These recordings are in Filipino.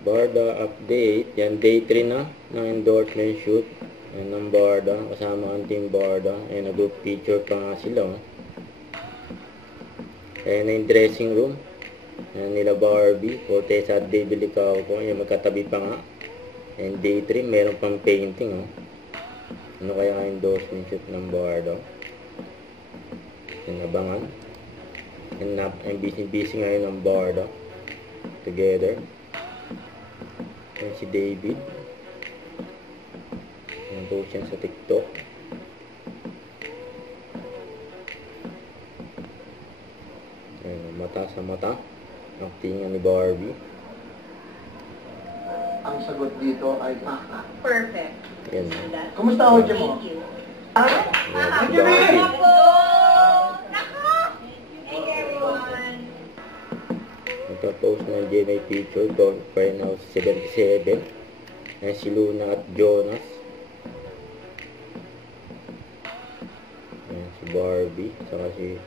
Barda update. Yan, day 3 na ng endorsement shoot. Yan ng Barda. Kasama ang team Barda. Ayan, nag-group picture pa nga sila. Ayan na yung dressing room. Ayan nila Barbie. Fortesa at David Licao ko. Ayan, magkatabi pa nga. And day 3, meron pang painting. Ano kaya ang endorsement shoot ng Barda? Ayan, abangan. And busy ngayon ng Barda. Together. Ayan si David. Ayan post yan sa TikTok. Ayan, mata sa mata. Actingan ni Barbie. Ang sagot dito ay Perfect. Ayan. Kumusta audio mo? Thank you. Ayan, si Barbie. Thank you, everyone. Nagka-post ng GMA picture. Fire now 77. Ayan si Luna at Jonas. Ayan si Barbie. Saka si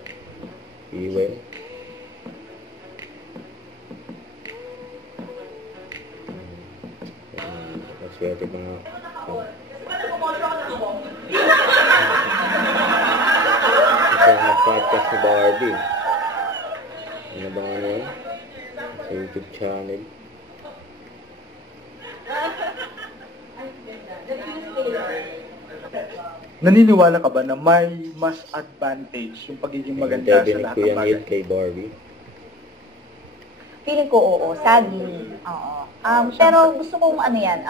Ewen. Maswerte pa nga. Kasi nag-podcast si Barbie. Ano ba nga yun? Sa YouTube channel. Naniniwala ka ba na may mas advantage yung pagiging maganda sa lahat ng bagay? Kay Barbie. Feeling ko oo, sadly. Oo. Pero gusto kong ano yan,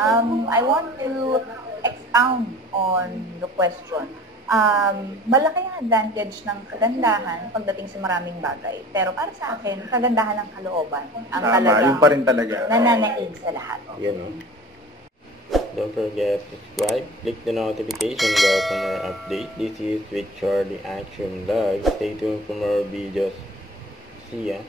I want to expound on the question. Malaki ang advantage ng kagandahan pagdating sa maraming bagay. Pero para sa akin, kagandahan ng kalooban ang Tama, yun pa rin talaga. nananaig sa lahat. Yun o. Don't forget to subscribe, click the notification bell for more update. This is with Charlie Action Live. Stay tuned for more videos. See ya.